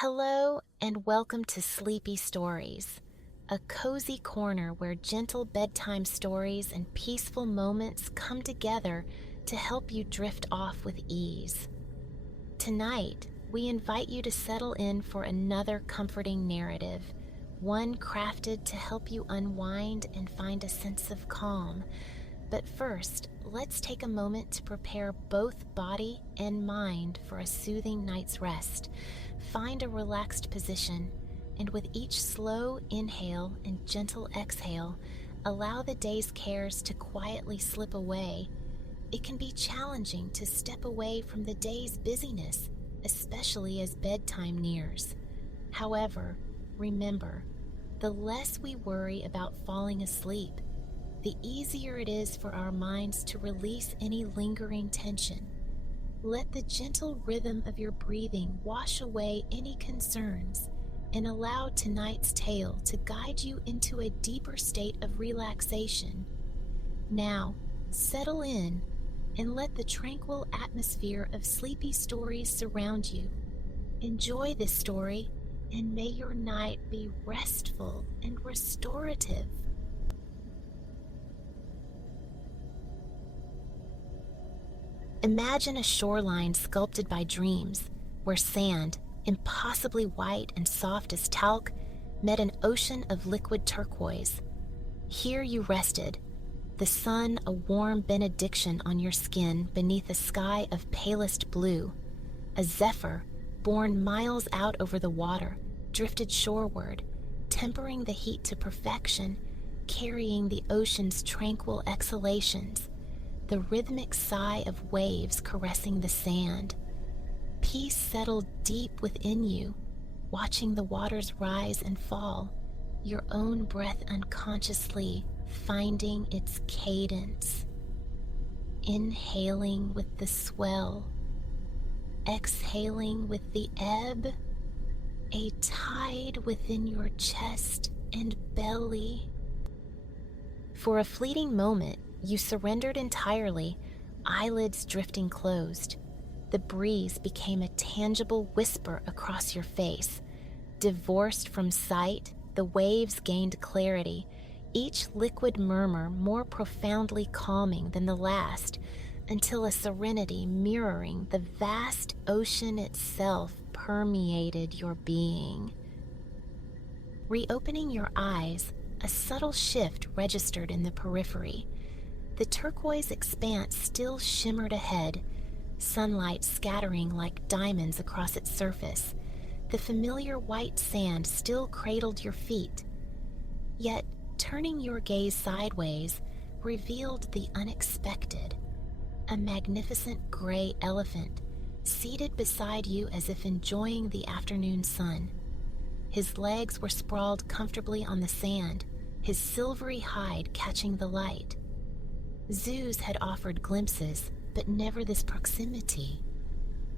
Hello and welcome to Sleepy Stories, a cozy corner where gentle bedtime stories and peaceful moments come together to help you drift off with ease. Tonight, we invite you to settle in for another comforting narrative, one crafted to help you unwind and find a sense of calm. But first, let's take a moment to prepare both body and mind for a soothing night's rest. Find a relaxed position, and with each slow inhale and gentle exhale, allow the day's cares to quietly slip away. It can be challenging to step away from the day's busyness, especially as bedtime nears. However, remember, the less we worry about falling asleep, the easier it is for our minds to release any lingering tension. Let the gentle rhythm of your breathing wash away any concerns and allow tonight's tale to guide you into a deeper state of relaxation. Now, settle in and let the tranquil atmosphere of sleepy stories surround you. Enjoy this story, and may your night be restful and restorative. Imagine a shoreline sculpted by dreams, where sand, impossibly white and soft as talc, met an ocean of liquid turquoise. Here you rested, the sun a warm benediction on your skin beneath a sky of palest blue. A zephyr, borne miles out over the water, drifted shoreward, tempering the heat to perfection, carrying the ocean's tranquil exhalations, the rhythmic sigh of waves caressing the sand. Peace settled deep within you, watching the waters rise and fall, your own breath unconsciously finding its cadence. Inhaling with the swell, exhaling with the ebb, a tide within your chest and belly. For a fleeting moment, you surrendered entirely, eyelids drifting closed. The breeze became a tangible whisper across your face. Divorced from sight, the waves gained clarity, each liquid murmur more profoundly calming than the last, until a serenity mirroring the vast ocean itself permeated your being. Reopening your eyes, a subtle shift registered in the periphery. The turquoise expanse still shimmered ahead, sunlight scattering like diamonds across its surface. The familiar white sand still cradled your feet. Yet, turning your gaze sideways revealed the unexpected. A magnificent gray elephant, seated beside you as if enjoying the afternoon sun. His legs were sprawled comfortably on the sand, his silvery hide catching the light. Zoos had offered glimpses, but never this proximity,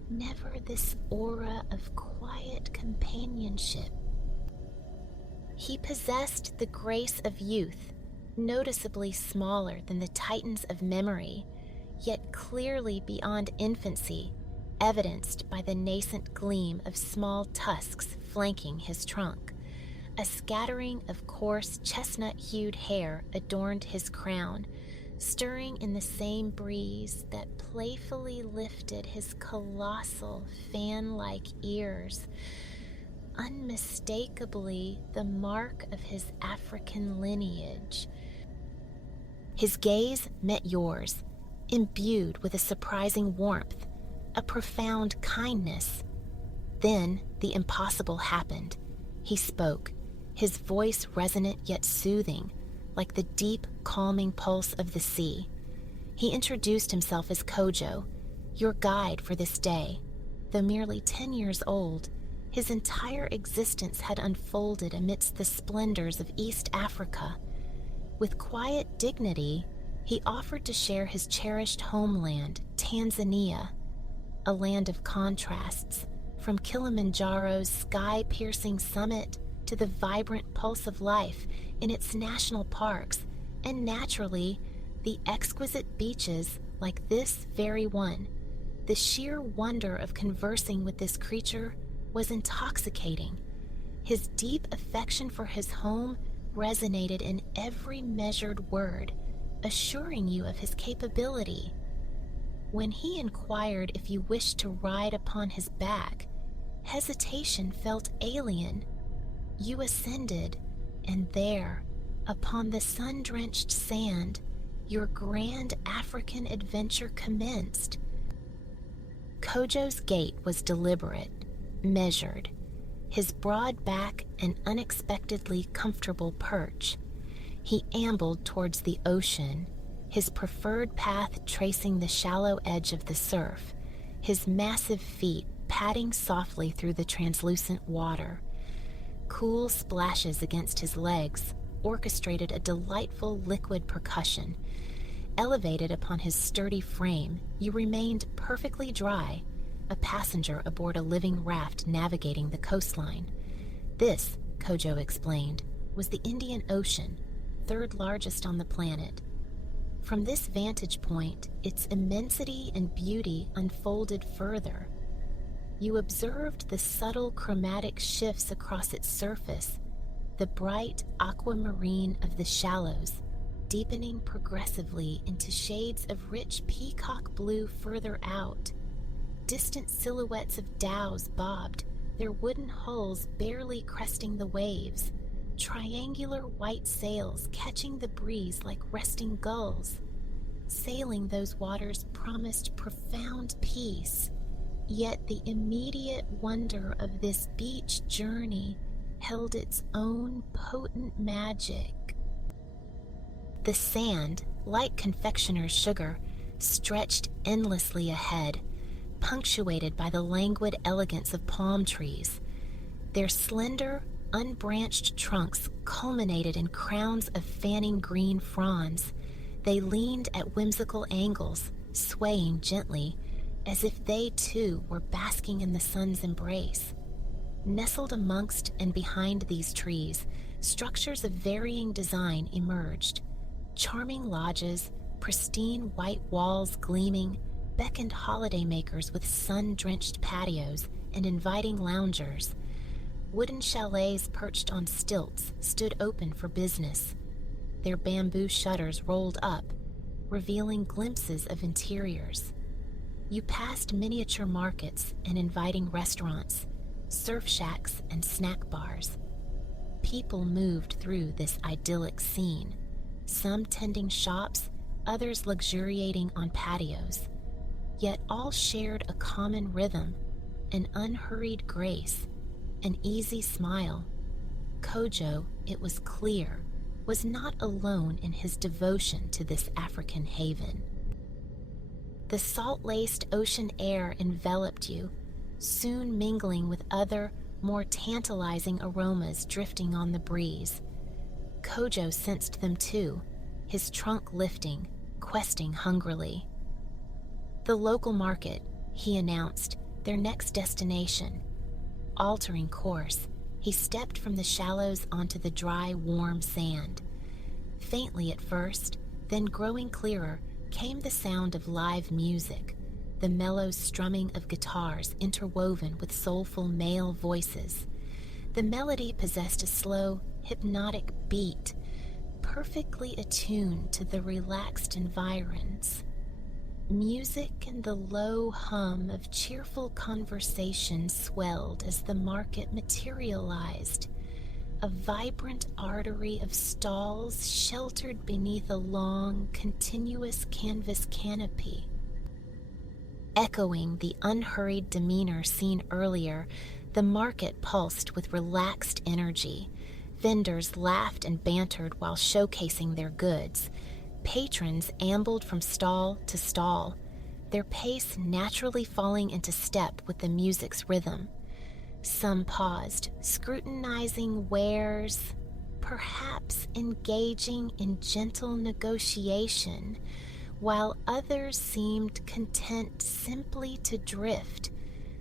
never this aura of quiet companionship. He possessed the grace of youth, noticeably smaller than the titans of memory, yet clearly beyond infancy, evidenced by the nascent gleam of small tusks flanking his trunk. A scattering of coarse chestnut-hued hair adorned his crown, stirring in the same breeze that playfully lifted his colossal fan-like ears, unmistakably the mark of his African lineage. His gaze met yours, imbued with a surprising warmth, a profound kindness. Then the impossible happened. He spoke, his voice resonant yet soothing, like the deep, calming pulse of the sea. He introduced himself as Kojo, your guide for this day. Though merely 10 years old, his entire existence had unfolded amidst the splendors of East Africa. With quiet dignity, he offered to share his cherished homeland, Tanzania, a land of contrasts, from Kilimanjaro's sky-piercing summit to the vibrant pulse of life in its national parks, and naturally, the exquisite beaches like this very one. The sheer wonder of conversing with this creature was intoxicating. His deep affection for his home resonated in every measured word, assuring you of his capability. When he inquired if you wished to ride upon his back, hesitation felt alien. You ascended, and there, upon the sun-drenched sand, your grand African adventure commenced. Kojo's gait was deliberate, measured, his broad back an unexpectedly comfortable perch. He ambled towards the ocean, his preferred path tracing the shallow edge of the surf, his massive feet padding softly through the translucent water. Cool splashes against his legs orchestrated a delightful liquid percussion. Elevated upon his sturdy frame, you remained perfectly dry, a passenger aboard a living raft navigating the coastline. This, Kojo explained, was the Indian Ocean, third largest on the planet. From this vantage point, its immensity and beauty unfolded further. You observed the subtle chromatic shifts across its surface, the bright aquamarine of the shallows, deepening progressively into shades of rich peacock blue further out. Distant silhouettes of dhows bobbed, their wooden hulls barely cresting the waves, triangular white sails catching the breeze like resting gulls. Sailing those waters promised profound peace, yet the immediate wonder of this beach journey held its own potent magic. The sand, like confectioner's sugar, stretched endlessly ahead, punctuated by the languid elegance of palm trees. Their slender, unbranched trunks culminated in crowns of fanning green fronds. They leaned at whimsical angles, swaying gently, as if they too were basking in the sun's embrace. Nestled amongst and behind these trees, structures of varying design emerged. Charming lodges, pristine white walls gleaming, beckoned holidaymakers with sun-drenched patios and inviting loungers. Wooden chalets perched on stilts stood open for business, their bamboo shutters rolled up, revealing glimpses of interiors. You passed miniature markets and inviting restaurants, surf shacks and snack bars. People moved through this idyllic scene, some tending shops, others luxuriating on patios. Yet all shared a common rhythm, an unhurried grace, an easy smile. Kojo, it was clear, was not alone in his devotion to this African haven. The salt-laced ocean air enveloped you, soon mingling with other, more tantalizing aromas drifting on the breeze. Kojo sensed them too, his trunk lifting, questing hungrily. The local market, he announced, their next destination. Altering course, he stepped from the shallows onto the dry, warm sand. Faintly at first, then growing clearer, came the sound of live music, the mellow strumming of guitars interwoven with soulful male voices. The melody possessed a slow, hypnotic beat, perfectly attuned to the relaxed environs. Music and the low hum of cheerful conversation swelled as the market materialized, a vibrant artery of stalls sheltered beneath a long, continuous canvas canopy. Echoing the unhurried demeanor seen earlier, the market pulsed with relaxed energy. Vendors laughed and bantered while showcasing their goods. Patrons ambled from stall to stall, their pace naturally falling into step with the music's rhythm. Some paused, scrutinizing wares, perhaps engaging in gentle negotiation, while others seemed content simply to drift,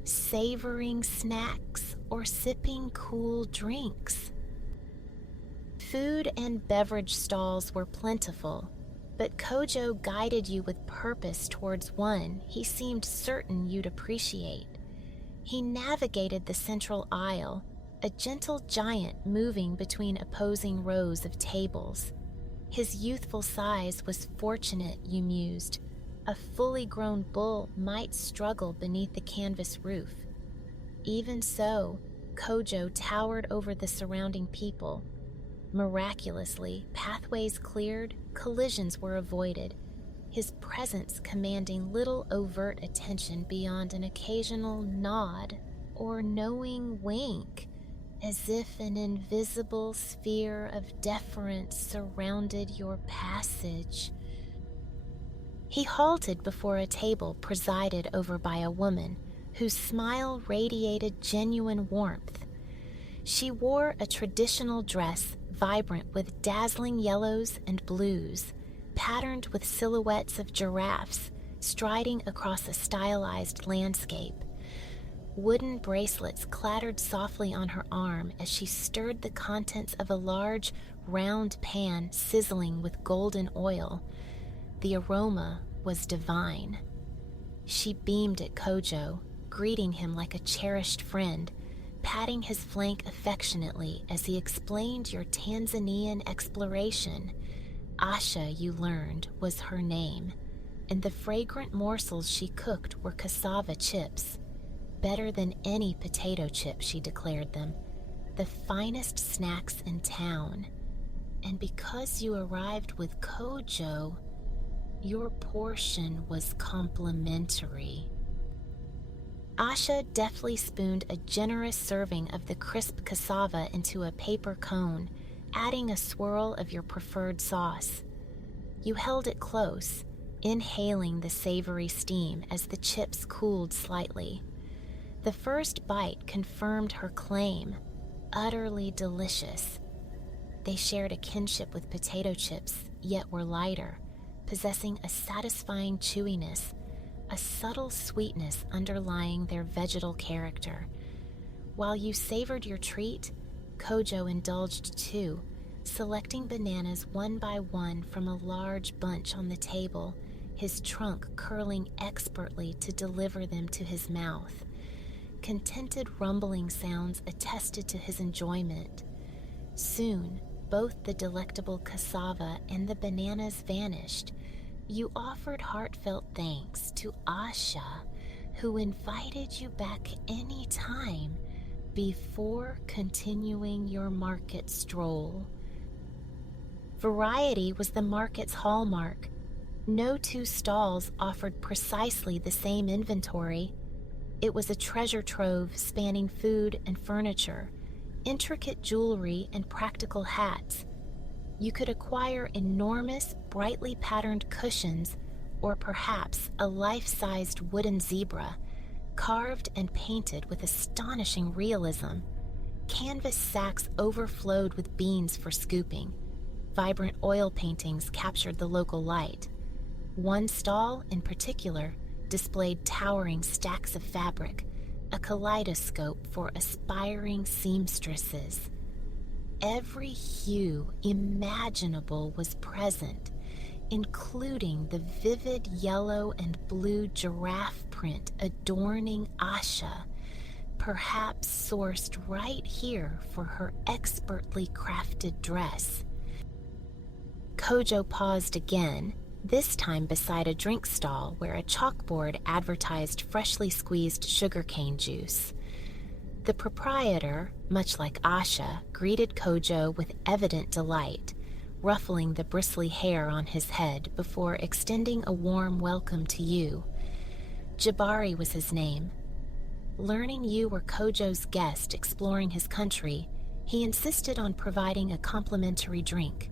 savoring snacks or sipping cool drinks. Food and beverage stalls were plentiful, but Kojo guided you with purpose towards one he seemed certain you'd appreciate. He navigated the central aisle, a gentle giant moving between opposing rows of tables. His youthful size was fortunate, you mused. A fully grown bull might struggle beneath the canvas roof. Even so, Kojo towered over the surrounding people. Miraculously, pathways cleared, collisions were avoided, his presence commanding little overt attention beyond an occasional nod or knowing wink, as if an invisible sphere of deference surrounded your passage. He halted before a table presided over by a woman whose smile radiated genuine warmth. She wore a traditional dress vibrant with dazzling yellows and blues, patterned with silhouettes of giraffes striding across a stylized landscape. Wooden bracelets clattered softly on her arm as she stirred the contents of a large, round pan sizzling with golden oil. The aroma was divine. She beamed at Kojo, greeting him like a cherished friend, patting his flank affectionately as he explained your Tanzanian exploration. Asha, you learned, was her name, and the fragrant morsels she cooked were cassava chips. Better than any potato chip, she declared them. The finest snacks in town. And because you arrived with Kojo, your portion was complimentary. Asha deftly spooned a generous serving of the crisp cassava into a paper cone, adding a swirl of your preferred sauce. You held it close, inhaling the savory steam as the chips cooled slightly. The first bite confirmed her claim, utterly delicious. They shared a kinship with potato chips, yet were lighter, possessing a satisfying chewiness, a subtle sweetness underlying their vegetal character. While you savored your treat, Kojo indulged too, selecting bananas one by one from a large bunch on the table, his trunk curling expertly to deliver them to his mouth. Contented rumbling sounds attested to his enjoyment. Soon, both the delectable cassava and the bananas vanished. You offered heartfelt thanks to Asha, who invited you back any time before continuing your market stroll. Variety was the market's hallmark. No two stalls offered precisely the same inventory. It was a treasure trove spanning food and furniture, intricate jewelry and practical hats. You could acquire enormous, brightly patterned cushions, or perhaps a life-sized wooden zebra, carved and painted with astonishing realism. Canvas sacks overflowed with beans for scooping. Vibrant oil paintings captured the local light. One stall, in particular, displayed towering stacks of fabric, a kaleidoscope for aspiring seamstresses. Every hue imaginable was present, including the vivid yellow and blue giraffe print adorning Asha, perhaps sourced right here for her expertly crafted dress. Kojo paused again, this time beside a drink stall where a chalkboard advertised freshly squeezed sugarcane juice. The proprietor, much like Asha, greeted Kojo with evident delight, ruffling the bristly hair on his head before extending a warm welcome to you. Jabari was his name. Learning you were Kojo's guest exploring his country, he insisted on providing a complimentary drink.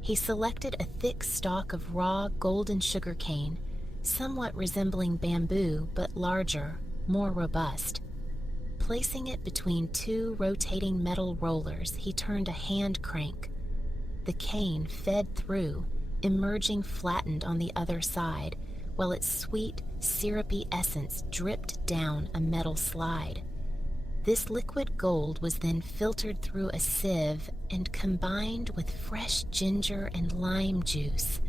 He selected a thick stalk of raw golden sugarcane, somewhat resembling bamboo but larger, more robust. Placing it between two rotating metal rollers, he turned a hand crank. The cane fed through, emerging flattened on the other side, while its sweet, syrupy essence dripped down a metal slide. This liquid gold was then filtered through a sieve and combined with fresh ginger and lime juice.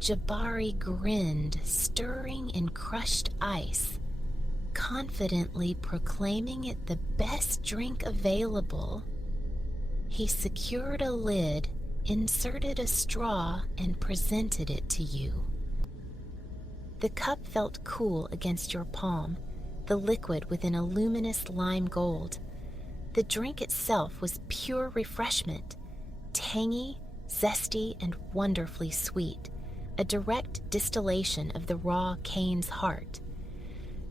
Jabari grinned, stirring in crushed ice. confidently proclaiming it the best drink available. He secured a lid, inserted a straw, and presented it to you. The cup felt cool against your palm, the liquid within a luminous lime gold. The drink itself was pure refreshment, tangy, zesty, and wonderfully sweet, a direct distillation of the raw cane's heart.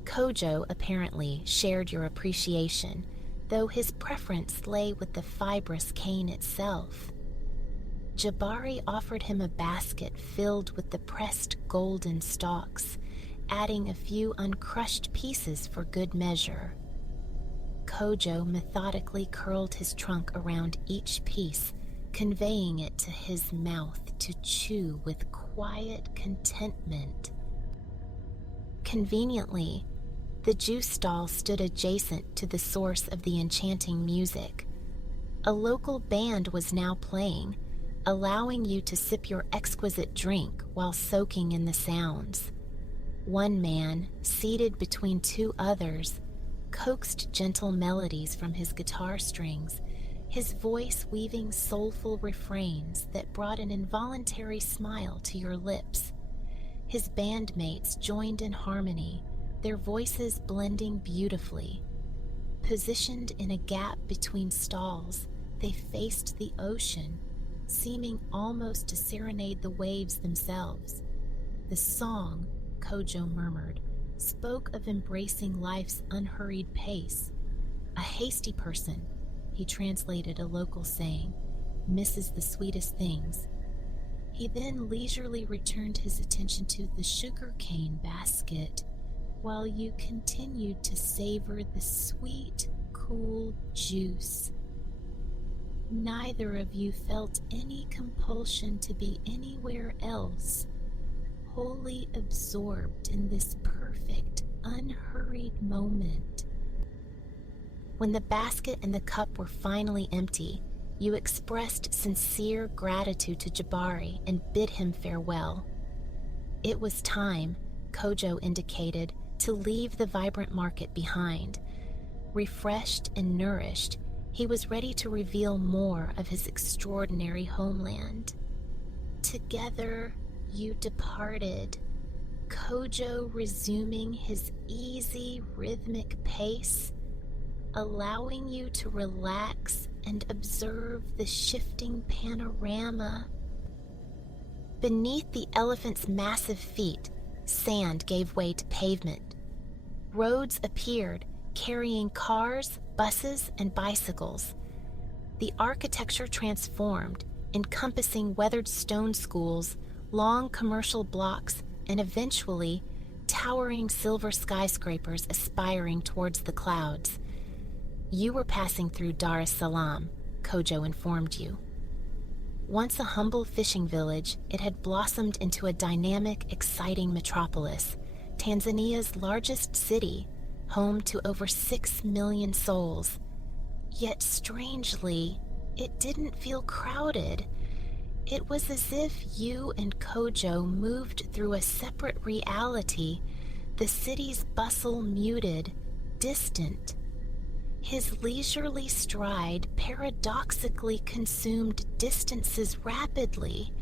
Kojo apparently shared your appreciation, though his preference lay with the fibrous cane itself. Jabari offered him a basket filled with the pressed golden stalks, adding a few uncrushed pieces for good measure. Kojo methodically curled his trunk around each piece, conveying it to his mouth to chew with quiet contentment. Conveniently, the juice stall stood adjacent to the source of the enchanting music. A local band was now playing, allowing you to sip your exquisite drink while soaking in the sounds. One man, seated between two others, coaxed gentle melodies from his guitar strings, his voice weaving soulful refrains that brought an involuntary smile to your lips. His bandmates joined in harmony, their voices blending beautifully. Positioned in a gap between stalls, they faced the ocean, seeming almost to serenade the waves themselves. The song, Kojo murmured, spoke of embracing life's unhurried pace. A hasty person, he translated a local saying, misses the sweetest things. He then leisurely returned his attention to the sugarcane basket, while you continued to savor the sweet, cool juice. Neither of you felt any compulsion to be anywhere else, wholly absorbed in this perfect, unhurried moment. When the basket and the cup were finally empty, you expressed sincere gratitude to Jabari and bid him farewell. It was time, Kojo indicated, to leave the vibrant market behind. Refreshed and nourished, he was ready to reveal more of his extraordinary homeland. Together, you departed, Kojo resuming his easy, rhythmic pace, allowing you to relax and observe the shifting panorama. Beneath the elephant's massive feet, sand gave way to pavement. Roads appeared, carrying cars, buses, and bicycles. The architecture transformed, encompassing weathered stone schools, long commercial blocks, and eventually towering silver skyscrapers aspiring towards the clouds. You were passing through Dar es Salaam, Kojo informed you. Once a humble fishing village, it had blossomed into a dynamic, exciting metropolis, Tanzania's largest city, home to over 6 million souls. Yet strangely, it didn't feel crowded. It was as if you and Kojo moved through a separate reality, the city's bustle muted, distant. His leisurely stride paradoxically consumed distances rapidly.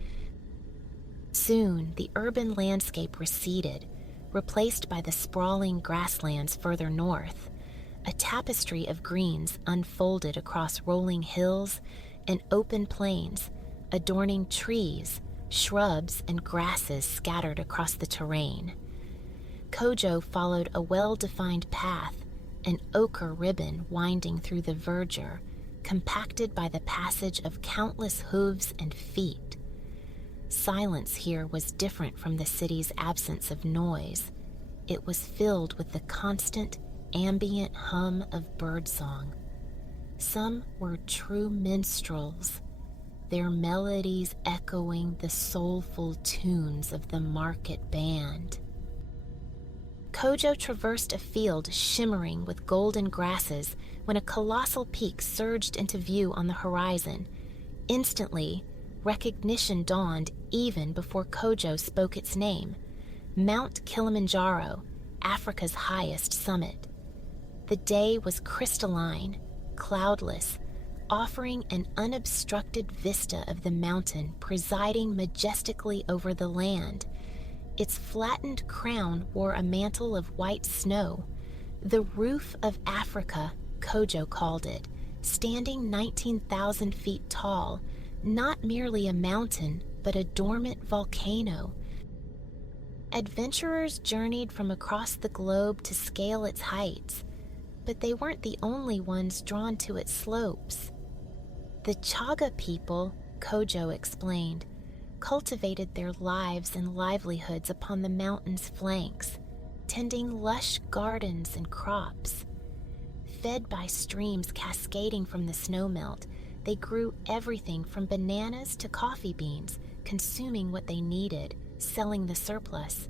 Soon, the urban landscape receded, replaced by the sprawling grasslands further north. A tapestry of greens unfolded across rolling hills and open plains, adorning trees, shrubs, and grasses scattered across the terrain. Kojo followed a well-defined path, an ochre ribbon winding through the verdure, compacted by the passage of countless hooves and feet. Silence here was different from the city's absence of noise. It was filled with the constant, ambient hum of birdsong. Some were true minstrels, their melodies echoing the soulful tunes of the market band. Kojo traversed a field shimmering with golden grasses when a colossal peak surged into view on the horizon. Instantly, recognition dawned even before Kojo spoke its name. Mount Kilimanjaro, Africa's highest summit. The day was crystalline, cloudless, offering an unobstructed vista of the mountain presiding majestically over the land. Its flattened crown wore a mantle of white snow, the roof of Africa, Kojo called it, standing 19,000 feet tall, not merely a mountain, but a dormant volcano. Adventurers journeyed from across the globe to scale its heights, but they weren't the only ones drawn to its slopes. The Chaga people, Kojo explained, cultivated their lives and livelihoods upon the mountain's flanks, tending lush gardens and crops. Fed by streams cascading from the snowmelt, they grew everything from bananas to coffee beans, consuming what they needed, selling the surplus.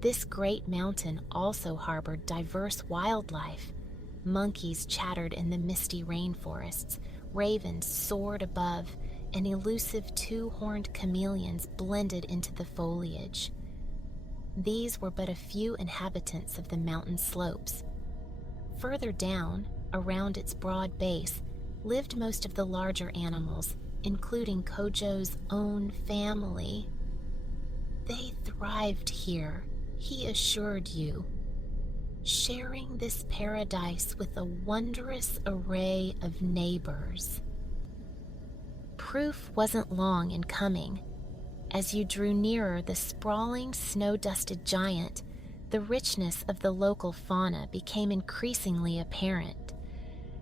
This great mountain also harbored diverse wildlife. Monkeys chattered in the misty rainforests, ravens soared above, and elusive two-horned chameleons blended into the foliage. These were but a few inhabitants of the mountain slopes. Further down, around its broad base, lived most of the larger animals, including Kojo's own family. They thrived here, he assured you, sharing this paradise with a wondrous array of neighbors. Proof wasn't long in coming. As you drew nearer the sprawling, snow-dusted giant, the richness of the local fauna became increasingly apparent.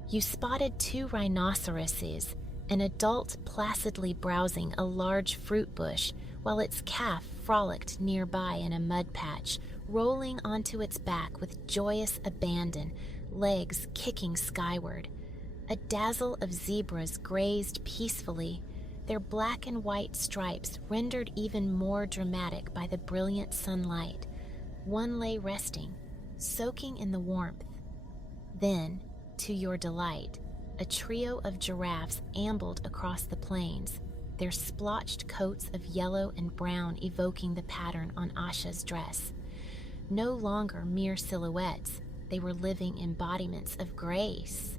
You spotted 2 rhinoceroses, an adult placidly browsing a large fruit bush, while its calf frolicked nearby in a mud patch, rolling onto its back with joyous abandon, legs kicking skyward. A dazzle of zebras grazed peacefully, their black and white stripes rendered even more dramatic by the brilliant sunlight. One lay resting, soaking in the warmth. Then, to your delight, a trio of giraffes ambled across the plains, their splotched coats of yellow and brown evoking the pattern on Asha's dress. No longer mere silhouettes, they were living embodiments of grace.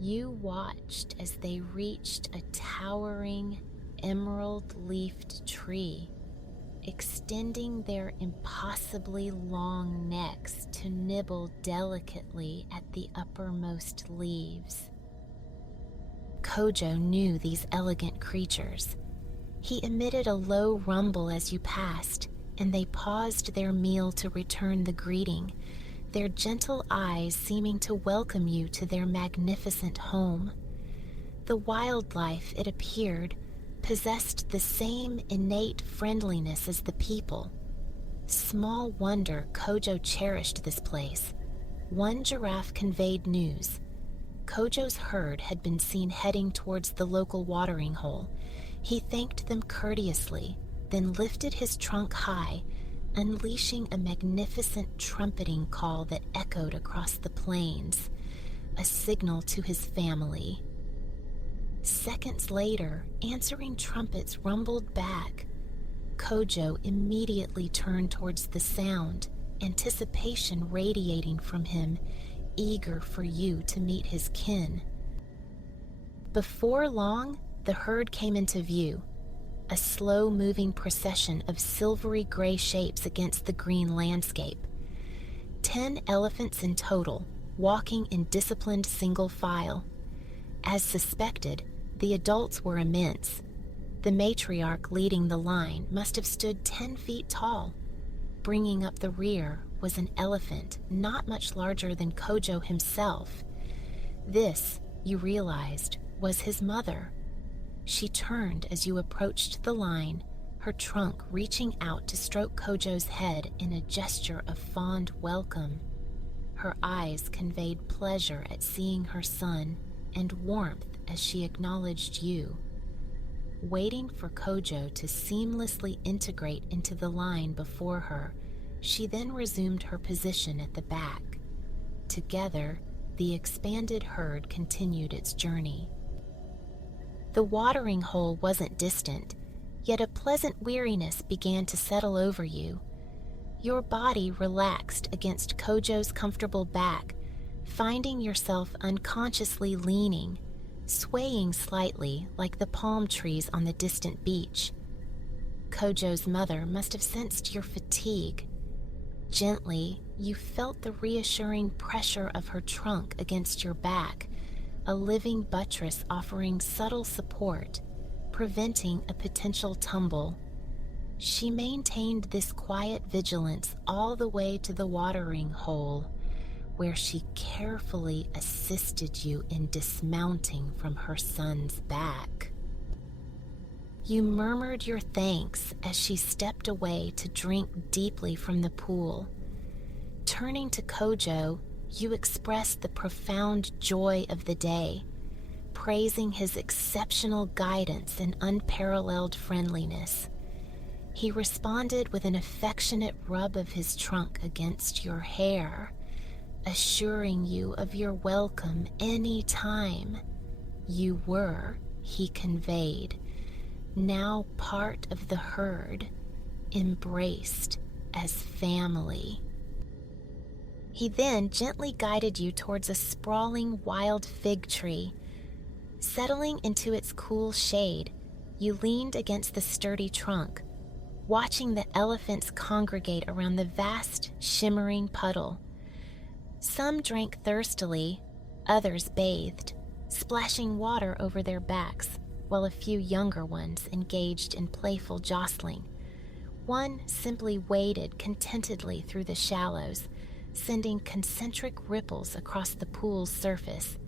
You watched as they reached a towering, emerald-leafed tree, extending their impossibly long necks to nibble delicately at the uppermost leaves. Kojo knew these elegant creatures. He emitted a low rumble as you passed, and they paused their meal to return the greeting, their gentle eyes seeming to welcome you to their magnificent home. The wildlife, it appeared, possessed the same innate friendliness as the people. Small wonder Kojo cherished this place. One giraffe conveyed news. Kojo's herd had been seen heading towards the local watering hole. He thanked them courteously, then lifted his trunk high, unleashing a magnificent trumpeting call that echoed across the plains, a signal to his family. Seconds later, answering trumpets rumbled back. Kojo immediately turned towards the sound, anticipation radiating from him, eager for you to meet his kin. Before long, the herd came into view, a slow-moving procession of silvery gray shapes against the green landscape. 10 elephants in total, walking in disciplined single file. As suspected, the adults were immense. The matriarch leading the line must have stood 10 feet tall. Bringing up the rear was an elephant not much larger than Kojo himself. This, you realized, was his mother. She turned as you approached the line, her trunk reaching out to stroke Kojo's head in a gesture of fond welcome. Her eyes conveyed pleasure at seeing her son and warmth as she acknowledged you. Waiting for Kojo to seamlessly integrate into the line before her, she then resumed her position at the back. Together, the expanded herd continued its journey. The watering hole wasn't distant, yet a pleasant weariness began to settle over you. Your body relaxed against Kojo's comfortable back, finding yourself unconsciously leaning, swaying slightly like the palm trees on the distant beach. Kojo's mother must have sensed your fatigue. Gently, you felt the reassuring pressure of her trunk against your back, a living buttress offering subtle support, preventing a potential tumble. She maintained this quiet vigilance all the way to the watering hole, where she carefully assisted you in dismounting from her son's back. You murmured your thanks as she stepped away to drink deeply from the pool. Turning to Kojo, you expressed the profound joy of the day, praising his exceptional guidance and unparalleled friendliness. He responded with an affectionate rub of his trunk against your hair, assuring you of your welcome any time. You were, he conveyed, now part of the herd, embraced as family. He then gently guided you towards a sprawling wild fig tree. Settling into its cool shade, you leaned against the sturdy trunk, watching the elephants congregate around the vast, shimmering puddle. Some drank thirstily, others bathed, splashing water over their backs, while a few younger ones engaged in playful jostling. One simply waded contentedly through the shallows, sending concentric ripples across the pool's surface.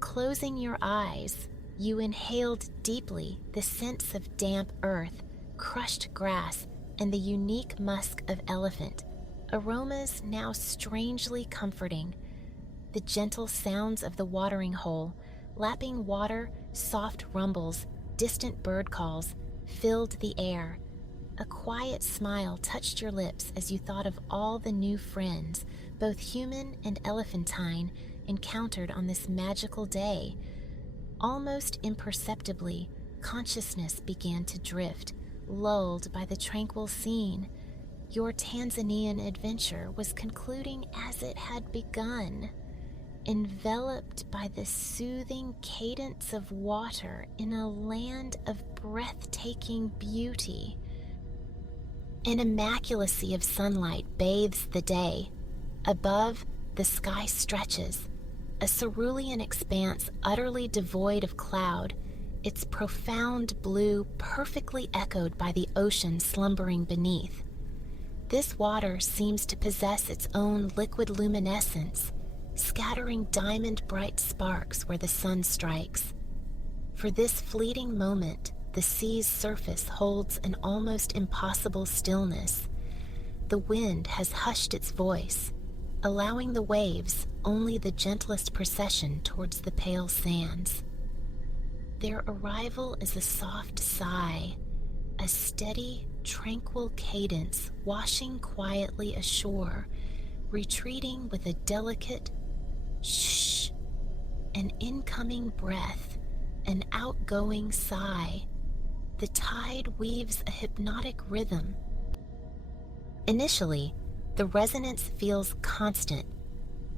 Closing your eyes, you inhaled deeply the scents of damp earth, crushed grass, and the unique musk of elephant, aromas now strangely comforting. The gentle sounds of the watering hole, lapping water, soft rumbles, distant bird calls, filled the air. A quiet smile touched your lips as you thought of all the new friends, both human and elephantine, encountered on this magical day. Almost imperceptibly, consciousness began to drift, lulled by the tranquil scene. Your Tanzanian adventure was concluding as it had begun, enveloped by the soothing cadence of water in a land of breathtaking beauty. An immaculacy of sunlight bathes the day. Above, the sky stretches, a cerulean expanse utterly devoid of cloud, its profound blue perfectly echoed by the ocean slumbering beneath. This water seems to possess its own liquid luminescence, scattering diamond-bright sparks where the sun strikes. For this fleeting moment, the sea's surface holds an almost impossible stillness. The wind has hushed its voice, allowing the waves only the gentlest procession towards the pale sands. Their arrival is a soft sigh, a steady, tranquil cadence washing quietly ashore, retreating with a delicate shh, an incoming breath, an outgoing sigh. The tide weaves a hypnotic rhythm. Initially, the resonance feels constant.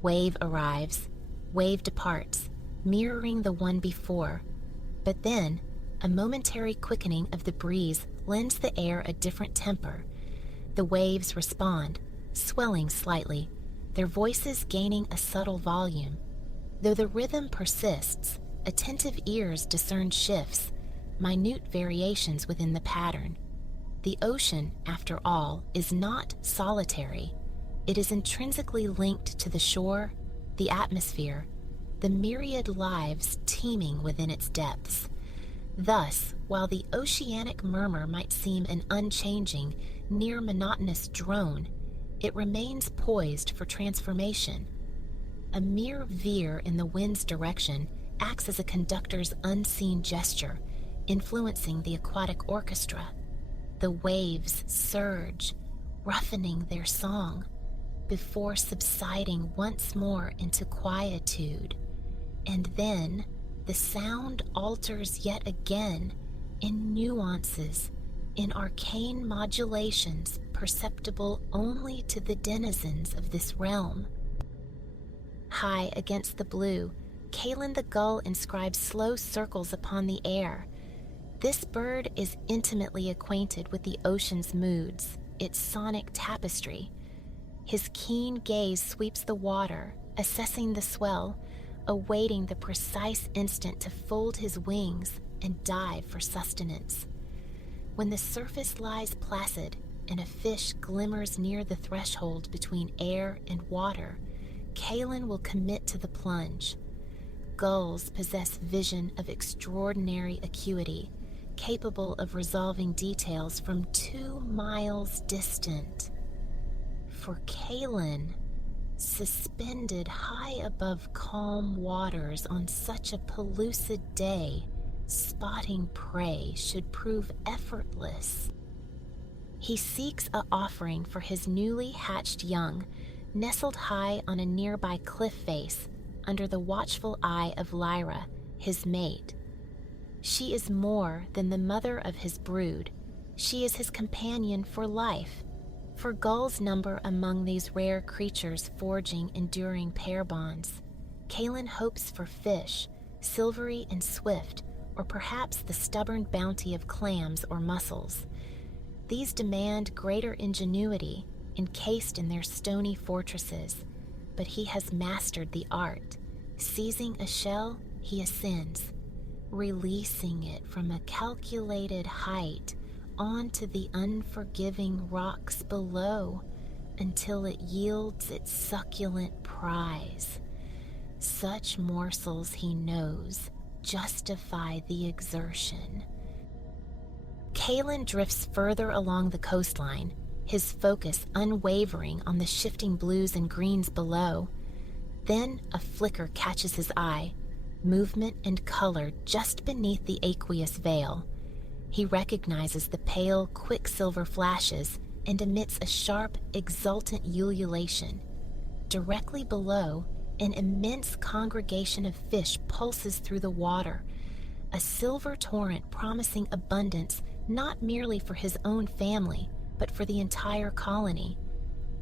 Wave arrives, wave departs, mirroring the one before. But then, a momentary quickening of the breeze lends the air a different temper. The waves respond, swelling slightly, their voices gaining a subtle volume. Though the rhythm persists, attentive ears discern shifts, minute variations within the pattern. The ocean, after all, is not solitary. It is intrinsically linked to the shore, the atmosphere, the myriad lives teeming within its depths. Thus, while the oceanic murmur might seem an unchanging, near monotonous drone, it remains poised for transformation. A mere veer in the wind's direction acts as a conductor's unseen gesture, influencing the aquatic orchestra. The waves surge, roughening their song, before subsiding once more into quietude. And then the sound alters yet again, in nuances, in arcane modulations perceptible only to the denizens of this realm. High against the blue, Kalin the gull inscribes slow circles upon the air. This bird is intimately acquainted with the ocean's moods, its sonic tapestry. His keen gaze sweeps the water, assessing the swell, awaiting the precise instant to fold his wings and dive for sustenance. When the surface lies placid and a fish glimmers near the threshold between air and water, Kalin will commit to the plunge. Gulls possess vision of extraordinary acuity, capable of resolving details from 2 miles distant. For Kalin, suspended high above calm waters on such a pellucid day, spotting prey should prove effortless. He seeks an offering for his newly hatched young, nestled high on a nearby cliff face, under the watchful eye of Lyra, his mate. She is more than the mother of his brood. She is his companion for life. For gulls number among these rare creatures forging enduring pair bonds. Kalin hopes for fish, silvery and swift, or perhaps the stubborn bounty of clams or mussels. These demand greater ingenuity, encased in their stony fortresses, but he has mastered the art. Seizing a shell, he ascends, releasing it from a calculated height onto the unforgiving rocks below until it yields its succulent prize. Such morsels, he knows, justify the exertion. Kalin drifts further along the coastline, his focus unwavering on the shifting blues and greens below. Then a flicker catches his eye, movement and color just beneath the aqueous veil. He recognizes the pale, quicksilver flashes and emits a sharp, exultant ululation. Directly below, an immense congregation of fish pulses through the water, a silver torrent promising abundance not merely for his own family, but for the entire colony.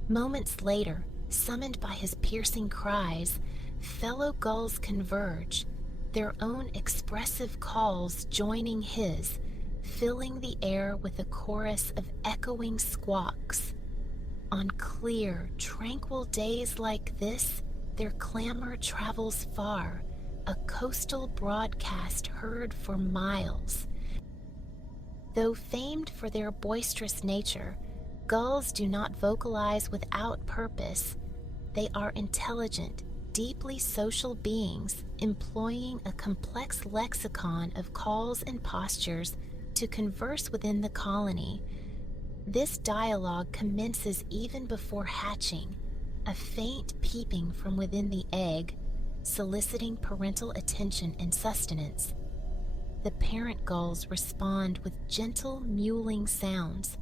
Moments later, summoned by his piercing cries, fellow gulls converge, their own expressive calls joining his, filling the air with a chorus of echoing squawks. On clear, tranquil days like this, their clamor travels far, a coastal broadcast heard for miles. Though famed for their boisterous nature, gulls do not vocalize without purpose. They are intelligent, deeply social beings, employing a complex lexicon of calls and postures to converse within the colony. This dialogue commences even before hatching, a faint peeping from within the egg, soliciting parental attention and sustenance. The parent gulls respond with gentle mewling sounds,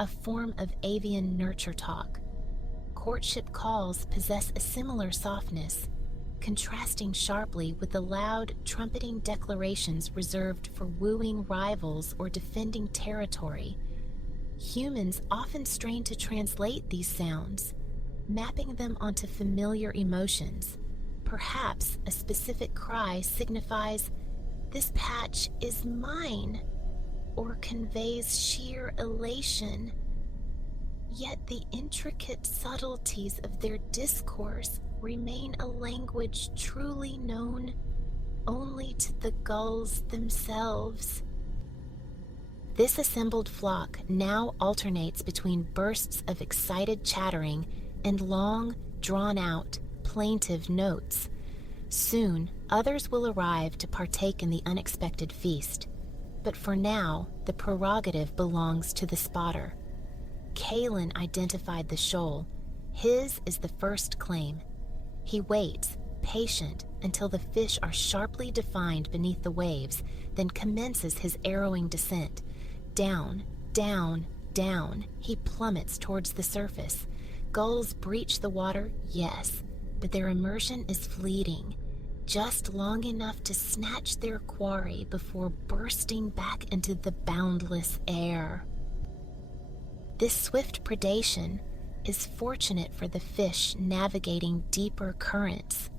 a form of avian nurture talk. Courtship calls possess a similar softness, contrasting sharply with the loud, trumpeting declarations reserved for wooing rivals or defending territory. Humans often strain to translate these sounds, mapping them onto familiar emotions. Perhaps a specific cry signifies, "This patch is mine," or conveys sheer elation. Yet the intricate subtleties of their discourse remain a language truly known only to the gulls themselves. This assembled flock now alternates between bursts of excited chattering and long, drawn-out, plaintive notes. Soon, others will arrive to partake in the unexpected feast. But for now, the prerogative belongs to the spotter. Kalin identified the shoal. His is the first claim. He waits, patient, until the fish are sharply defined beneath the waves, then commences his arrowing descent. Down, down, down, he plummets towards the surface. Gulls breach the water, yes, but their immersion is fleeting, just long enough to snatch their quarry before bursting back into the boundless air. This swift predation is fortunate for the fish navigating deeper currents.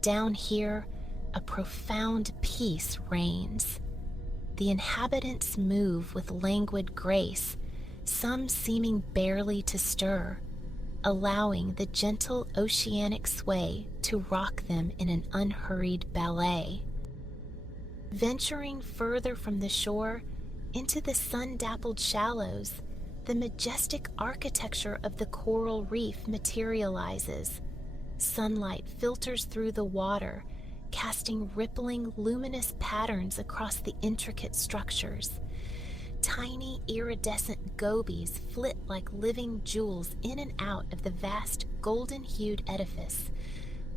Down here, a profound peace reigns. The inhabitants move with languid grace, some seeming barely to stir, allowing the gentle oceanic sway to rock them in an unhurried ballet. Venturing further from the shore into the sun-dappled shallows, the majestic architecture of the coral reef materializes. Sunlight filters through the water, casting rippling, luminous patterns across the intricate structures. Tiny, iridescent gobies flit like living jewels in and out of the vast, golden-hued edifice.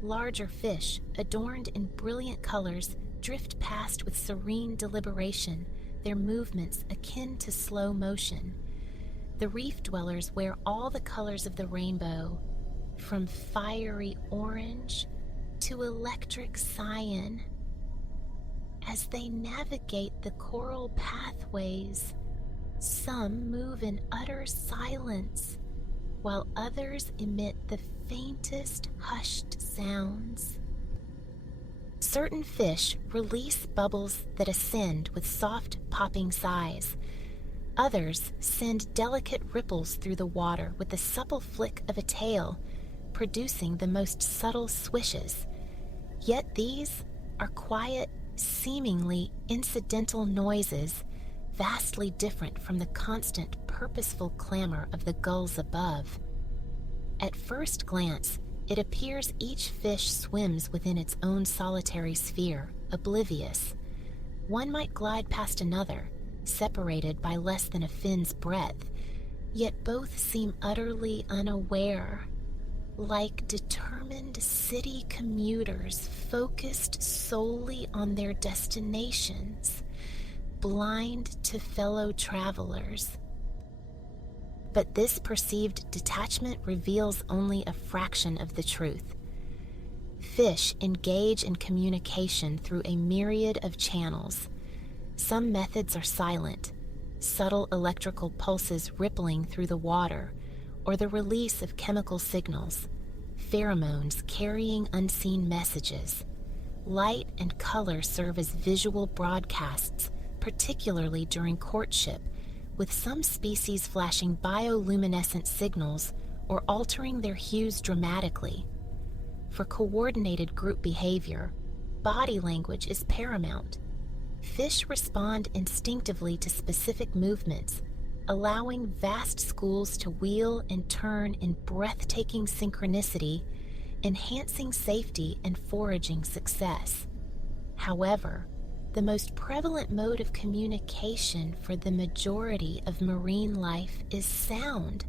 Larger fish, adorned in brilliant colors, drift past with serene deliberation, their movements akin to slow motion. The reef dwellers wear all the colors of the rainbow, from fiery orange to electric cyan. As they navigate the coral pathways, some move in utter silence, while others emit the faintest hushed sounds. Certain fish release bubbles that ascend with soft popping sighs. Others send delicate ripples through the water with the supple flick of a tail, producing the most subtle swishes. Yet these are quiet, seemingly incidental noises, vastly different from the constant, purposeful clamor of the gulls above. At first glance, it appears each fish swims within its own solitary sphere, oblivious. One might glide past another, separated by less than a fin's breadth, yet both seem utterly unaware, like determined city commuters focused solely on their destinations, blind to fellow travelers. But this perceived detachment reveals only a fraction of the truth. Fish engage in communication through a myriad of channels. Some methods are silent, subtle electrical pulses rippling through the water, or the release of chemical signals, pheromones carrying unseen messages. Light and color serve as visual broadcasts, particularly during courtship, with some species flashing bioluminescent signals or altering their hues dramatically. For coordinated group behavior, body language is paramount. Fish respond instinctively to specific movements, allowing vast schools to wheel and turn in breathtaking synchronicity, enhancing safety and foraging success. However, the most prevalent mode of communication for the majority of marine life is sound,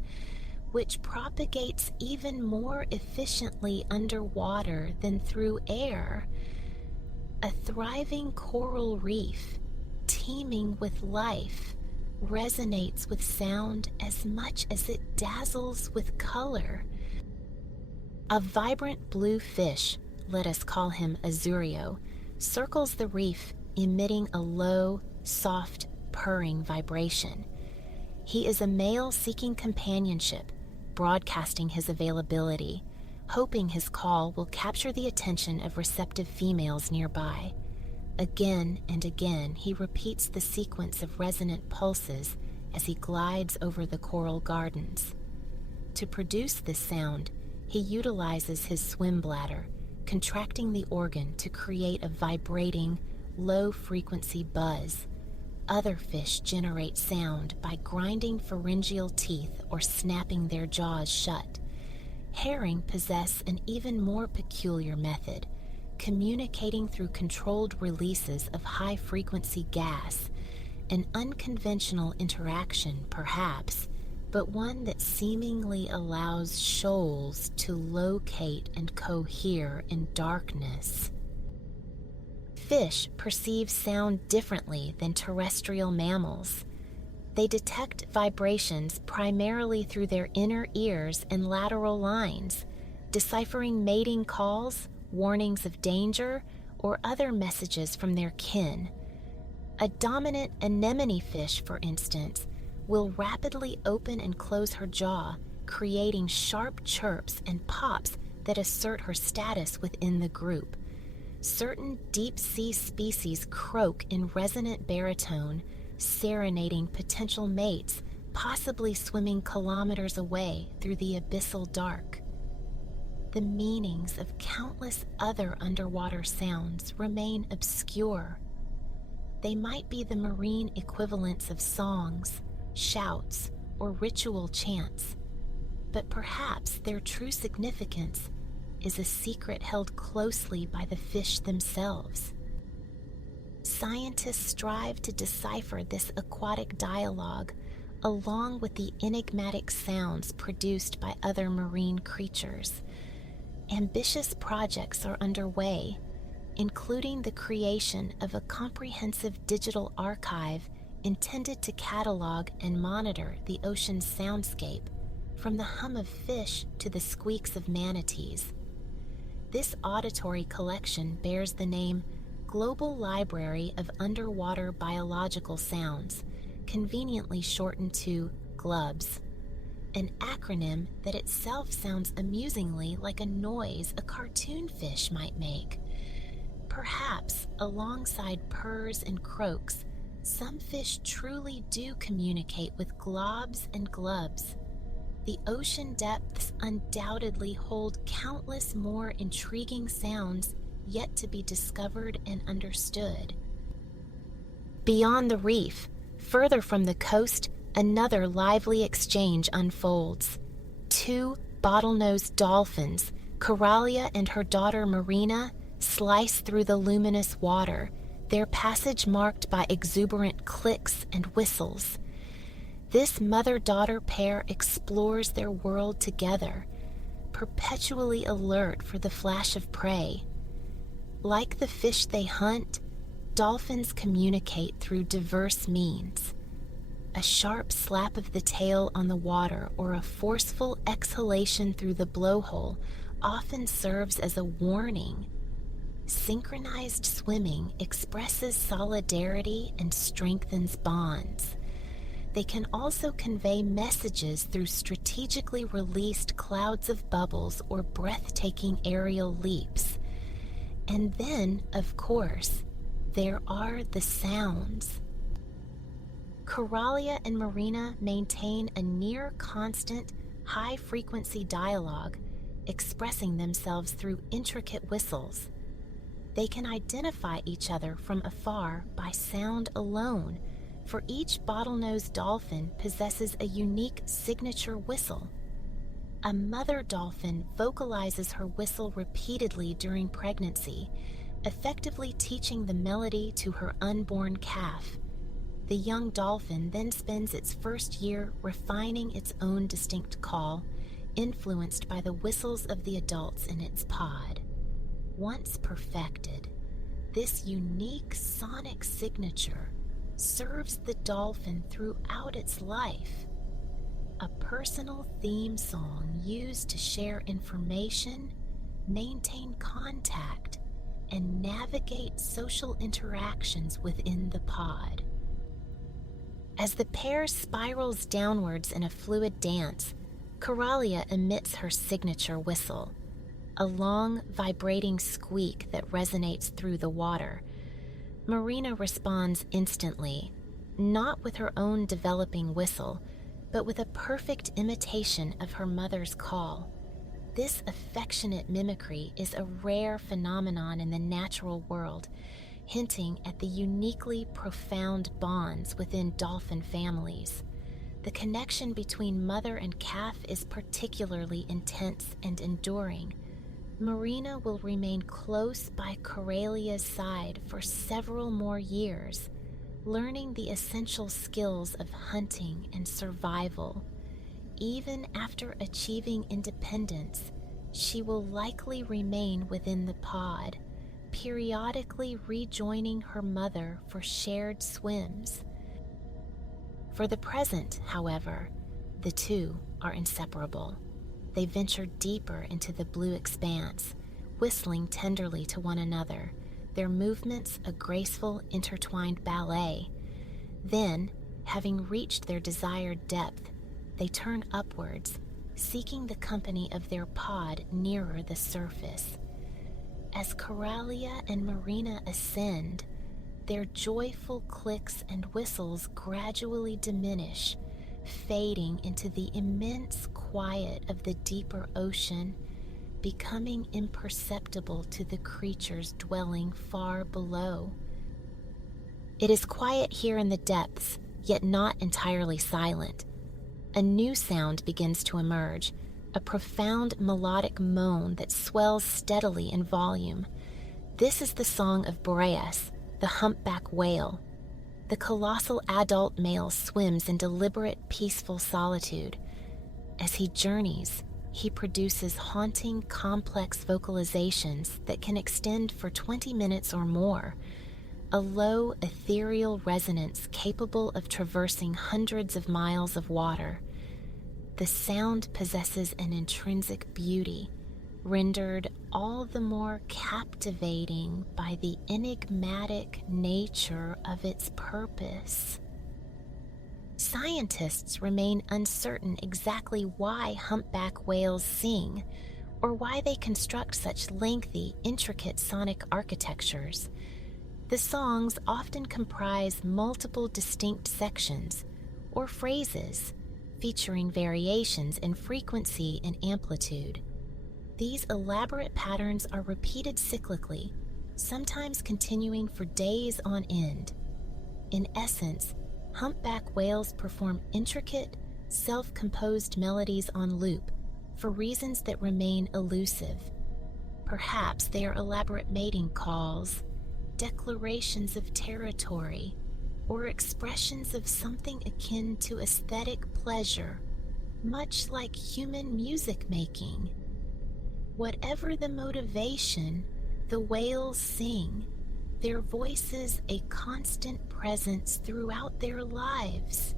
which propagates even more efficiently underwater than through air. A thriving coral reef, teeming with life, resonates with sound as much as it dazzles with color. A vibrant blue fish, let us call him Azurio, circles the reef, emitting a low, soft, purring vibration. He is a male seeking companionship, broadcasting his availability, hoping his call will capture the attention of receptive females nearby. Again and again, he repeats the sequence of resonant pulses as he glides over the coral gardens. To produce this sound, he utilizes his swim bladder, contracting the organ to create a vibrating, low-frequency buzz. Other fish generate sound by grinding pharyngeal teeth or snapping their jaws shut. Herring possess an even more peculiar method, communicating through controlled releases of high-frequency gas, an unconventional interaction, perhaps, but one that seemingly allows shoals to locate and cohere in darkness. Fish perceive sound differently than terrestrial mammals. They detect vibrations primarily through their inner ears and lateral lines, deciphering mating calls, warnings of danger, or other messages from their kin. A dominant anemone fish, for instance, will rapidly open and close her jaw, creating sharp chirps and pops that assert her status within the group. Certain deep-sea species croak in resonant baritone, serenading potential mates, possibly swimming kilometers away through the abyssal dark. The meanings of countless other underwater sounds remain obscure. They might be the marine equivalents of songs, shouts, or ritual chants, but perhaps their true significance is a secret held closely by the fish themselves. Scientists strive to decipher this aquatic dialogue along with the enigmatic sounds produced by other marine creatures. Ambitious projects are underway, including the creation of a comprehensive digital archive intended to catalog and monitor the ocean's soundscape, from the hum of fish to the squeaks of manatees. This auditory collection bears the name Global Library of Underwater Biological Sounds, conveniently shortened to GLUBS, an acronym that itself sounds amusingly like a noise a cartoon fish might make. Perhaps, alongside purrs and croaks, some fish truly do communicate with globs and glubs. The ocean depths undoubtedly hold countless more intriguing sounds yet to be discovered and understood. Beyond the reef, further from the coast, another lively exchange unfolds. Two bottlenose dolphins, Coralia and her daughter Marina, slice through the luminous water, their passage marked by exuberant clicks and whistles. This mother-daughter pair explores their world together, perpetually alert for the flash of prey. Like the fish they hunt, dolphins communicate through diverse means. A sharp slap of the tail on the water or a forceful exhalation through the blowhole often serves as a warning. Synchronized swimming expresses solidarity and strengthens bonds. They can also convey messages through strategically released clouds of bubbles or breathtaking aerial leaps. And then, of course, there are the sounds. Coralia and Marina maintain a near-constant, high-frequency dialogue, expressing themselves through intricate whistles. They can identify each other from afar by sound alone, for each bottlenose dolphin possesses a unique signature whistle. A mother dolphin vocalizes her whistle repeatedly during pregnancy, effectively teaching the melody to her unborn calf. The young dolphin then spends its first year refining its own distinct call, influenced by the whistles of the adults in its pod. Once perfected, this unique sonic signature serves the dolphin throughout its life. A personal theme song used to share information, maintain contact, and navigate social interactions within the pod. As the pair spirals downwards in a fluid dance, Coralia emits her signature whistle, a long, vibrating squeak that resonates through the water. Marina responds instantly, not with her own developing whistle, but with a perfect imitation of her mother's call. This affectionate mimicry is a rare phenomenon in the natural world, hinting at the uniquely profound bonds within dolphin families. The connection between mother and calf is particularly intense and enduring. Marina will remain close by Coralia's side for several more years, learning the essential skills of hunting and survival. Even after achieving independence, she will likely remain within the pod, periodically rejoining her mother for shared swims. For the present, however, the two are inseparable. They venture deeper into the blue expanse, whistling tenderly to one another, their movements a graceful, intertwined ballet. Then, Having reached their desired depth, they turn upwards, seeking the company of their pod nearer the surface. As Coralia and Marina ascend, their joyful clicks and whistles gradually diminish, fading into the immense quiet of the deeper ocean, becoming imperceptible to the creatures dwelling far below. It is quiet here in the depths, yet not entirely silent. A new sound begins to emerge, a profound melodic moan that swells steadily in volume. This is the song of Boreas, the humpback whale. The colossal adult male swims in deliberate, peaceful solitude. As he journeys, he produces haunting, complex vocalizations that can extend for 20 minutes or more, a low, ethereal resonance capable of traversing hundreds of miles of water. The sound possesses an intrinsic beauty, rendered all the more captivating by the enigmatic nature of its purpose. Scientists remain uncertain exactly why humpback whales sing, or why they construct such lengthy, intricate sonic architectures. The songs often comprise multiple distinct sections, or phrases, featuring variations in frequency and amplitude. These elaborate patterns are repeated cyclically, sometimes continuing for days on end. In essence, humpback whales perform intricate, self-composed melodies on loop for reasons that remain elusive. Perhaps they are elaborate mating calls, declarations of territory, or expressions of something akin to aesthetic pleasure, much like human music making. Whatever the motivation, the whales sing, their voices a constant presence throughout their lives.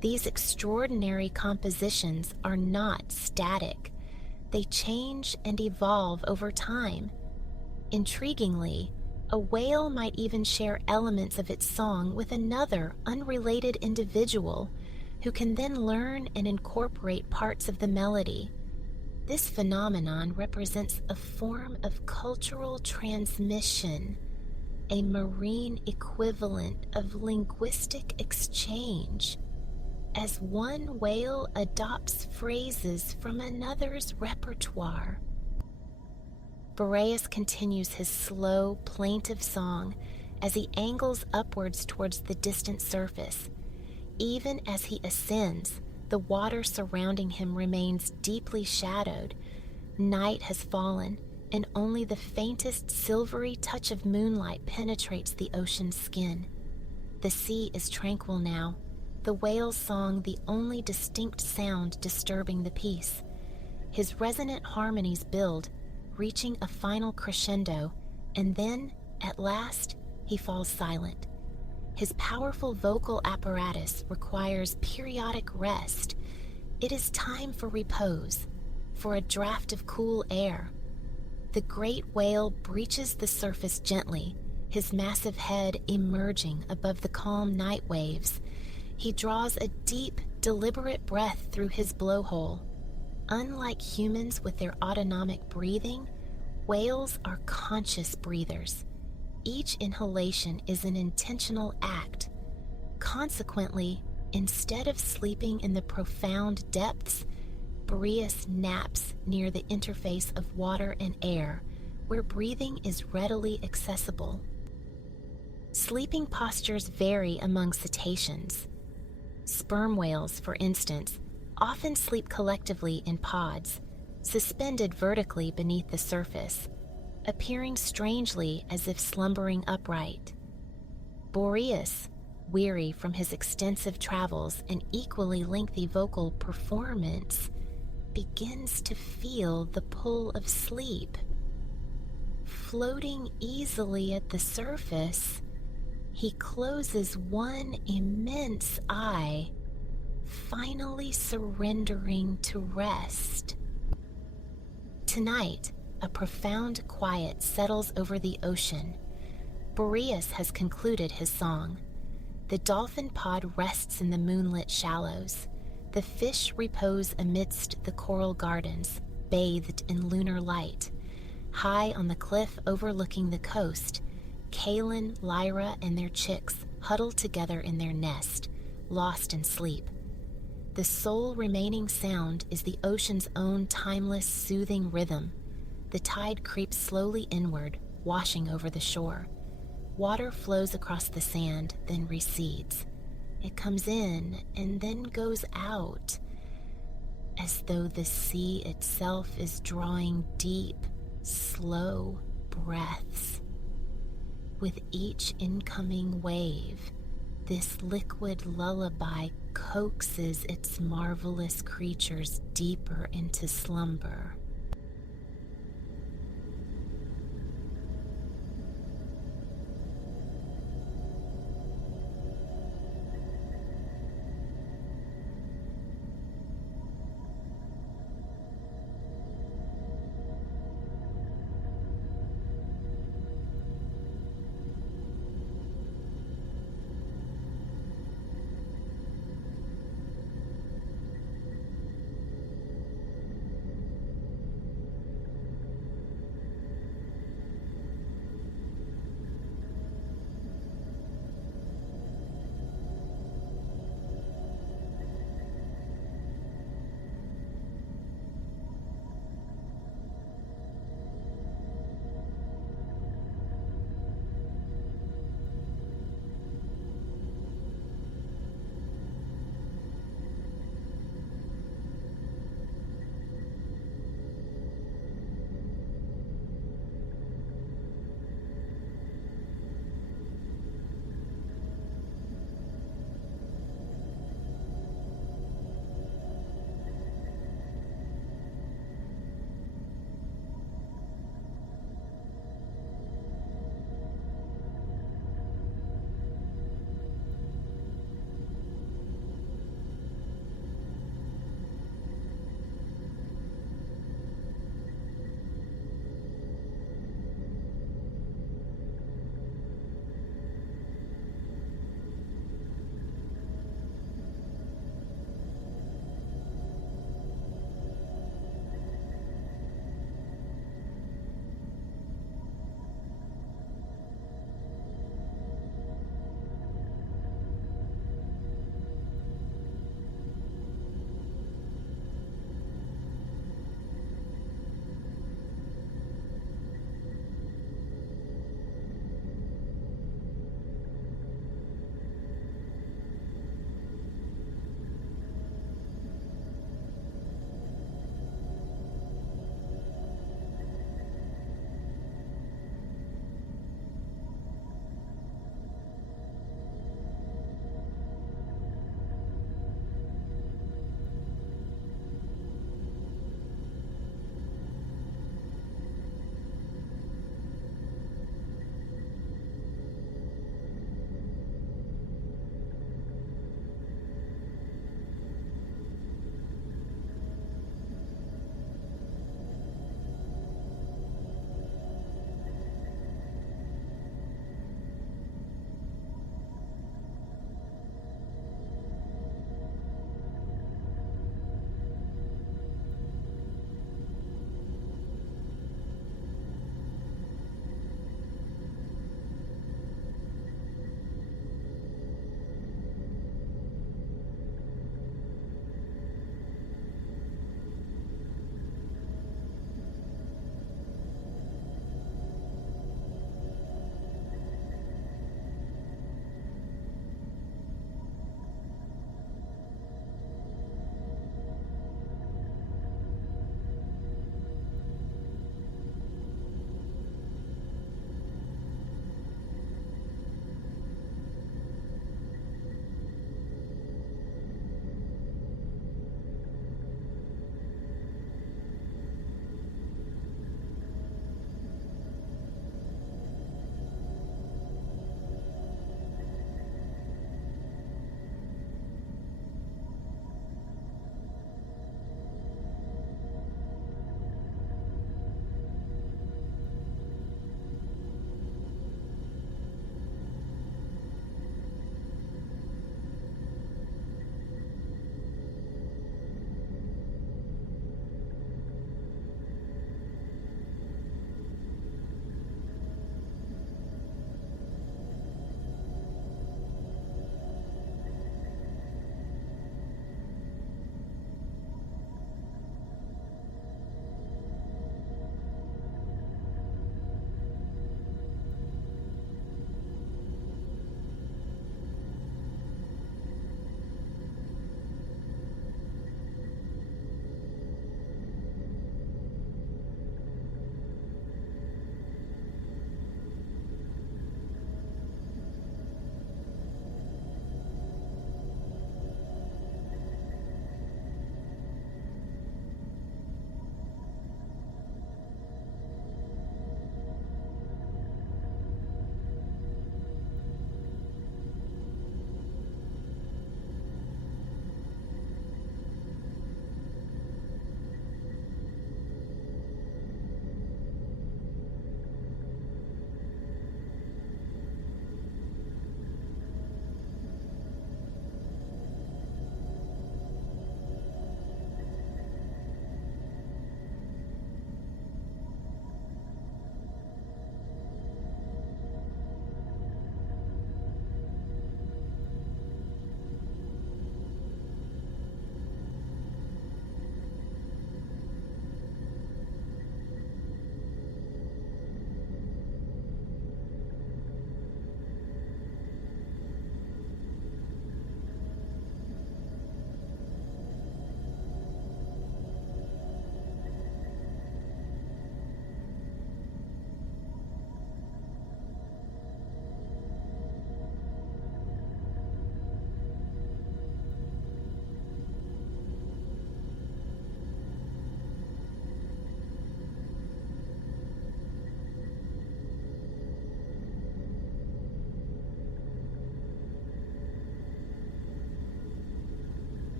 These extraordinary compositions are not static. They change and evolve over time. Intriguingly, a whale might even share elements of its song with another unrelated individual who can then learn and incorporate parts of the melody. This phenomenon represents a form of cultural transmission, a marine equivalent of linguistic exchange, as one whale adopts phrases from another's repertoire. Boreas continues his slow, plaintive song as he angles upwards towards the distant surface. Even as he ascends, the water surrounding him remains deeply shadowed. Night has fallen, and only the faintest silvery touch of moonlight penetrates the ocean's skin. The sea is tranquil now, the whale's song the only distinct sound disturbing the peace. His resonant harmonies build, reaching a final crescendo, and then, at last, he falls silent. His powerful vocal apparatus requires periodic rest. It is time for repose, for a draft of cool air. The great whale breaches the surface gently, his massive head emerging above the calm night waves. He draws a deep, deliberate breath through his blowhole. Unlike humans with their autonomic breathing, whales are conscious breathers. Each inhalation is an intentional act. Consequently, instead of sleeping in the profound depths, Boreas naps near the interface of water and air, where breathing is readily accessible. Sleeping postures vary among cetaceans. Sperm whales, for instance, often sleep collectively in pods, suspended vertically beneath the surface, appearing strangely as if slumbering upright. Boreas, weary from his extensive travels and equally lengthy vocal performance, begins to feel the pull of sleep. Floating easily at the surface, he closes one immense eye, finally surrendering to rest. Tonight, a profound quiet settles over the ocean. Boreas has concluded his song. The dolphin pod rests in the moonlit shallows. The fish repose amidst the coral gardens, bathed in lunar light. High on the cliff overlooking the coast, Kaylin, Lyra, and their chicks huddle together in their nest, lost in sleep. The sole remaining sound is the ocean's own timeless, soothing rhythm. The tide creeps slowly inward, washing over the shore. Water flows across the sand, then recedes. It comes in and then goes out, as though the sea itself is drawing deep, slow breaths. With each incoming wave, this liquid lullaby coaxes its marvelous creatures deeper into slumber.